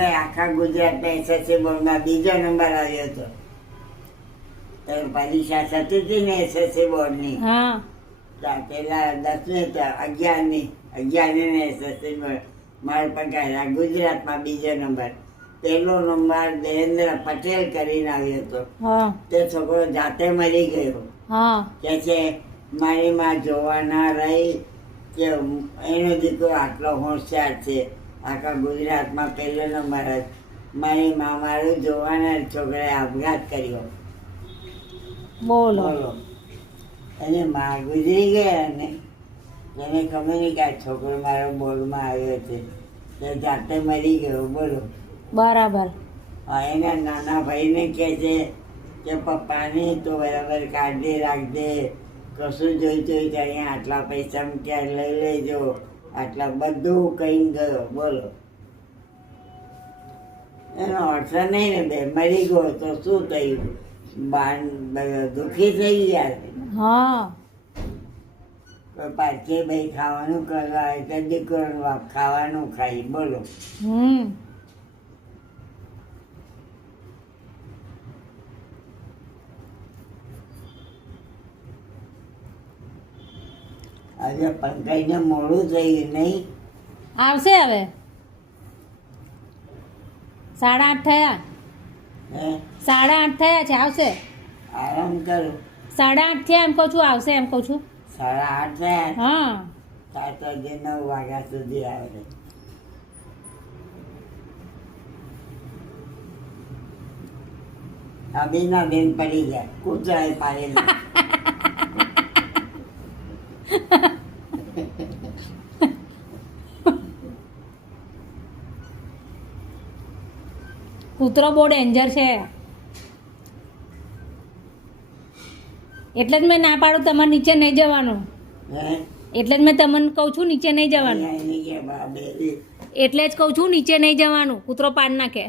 વખતે આખા ગુજરાતના એસએસસી બોર્ડમાં બીજો નંબર આવ્યો હતો. તો પરીક્ષા થતી હતી ને એસએસસી બોર્ડની, હા પેલા 10મી તો 11મી ને એસએસસી બોર્ડ મારો પગાર ગુજરાતમાં બીજો નંબર. પહેલો નંબર દેવેન્દ્ર પટેલ કરીને આવ્યો હતો. હા તે છોકરો જાતે મરી ગયો. હા કે છે મારી માં જોવા ના રહી કે એનો દીકરો આટલો હોશિયાર છે, આખા ગુજરાતમાં પહેલો નંબર જ. મારી માં મારું જોવાના છોકરાએ આપઘાત કર્યો. બોલો બોલો. એને માં ગુજરી ગયા ને એને ખબર નહીં કે આ છોકરો મારો બોર્ડમાં આવ્યો છે, તે જાતે મરી ગયો. બોલો. બરાબર. હા, એના નાના ભાઈને કહે છે કે પપ્પાની તો બરાબર કાળજી રાખજે, કશું જોઈતું હોય તો અહીંયા આટલા પૈસા મૂક્યા લઈ લેજો, આટલા બધું કઈ ગયો. બોલો. એનો અર્થ નહીં ને બે મરી ગયો તો શું થયું? દુઃખી થઈ ગયા. હા કોઈ પાછી ભાઈ ખાવાનું કરવા હોય તો દીકરાનું બાપ ખાવાનું ખાઈ. બોલો. આજે પંકજને મોડું થયું નહીં? આવશે હવે 8:30 થયા. હે 8:30 થયા છે, આવશે. આરામ કરું. 8:30 થયા એમ કહું છું, આવશે એમ કહું છું. 8:30 થયા? હા 7 વાગે 9 વાગ્યા સુધી આવે. અભિના બેન પડી ગયા, કૂતરાએ પાડેલા. કૂતરો બહુ ડેન્જર છે, એટલે જ મેં ના પાડું તમારે નીચે નહીં જવાનું. હે એટલે જ મેં તમને કહું છું નીચે નહીં જવાનું. એની કે બા બેરી એટલે જ કહું છું નીચે નહીં જવાનું, કૂતરો પાડ નાખે.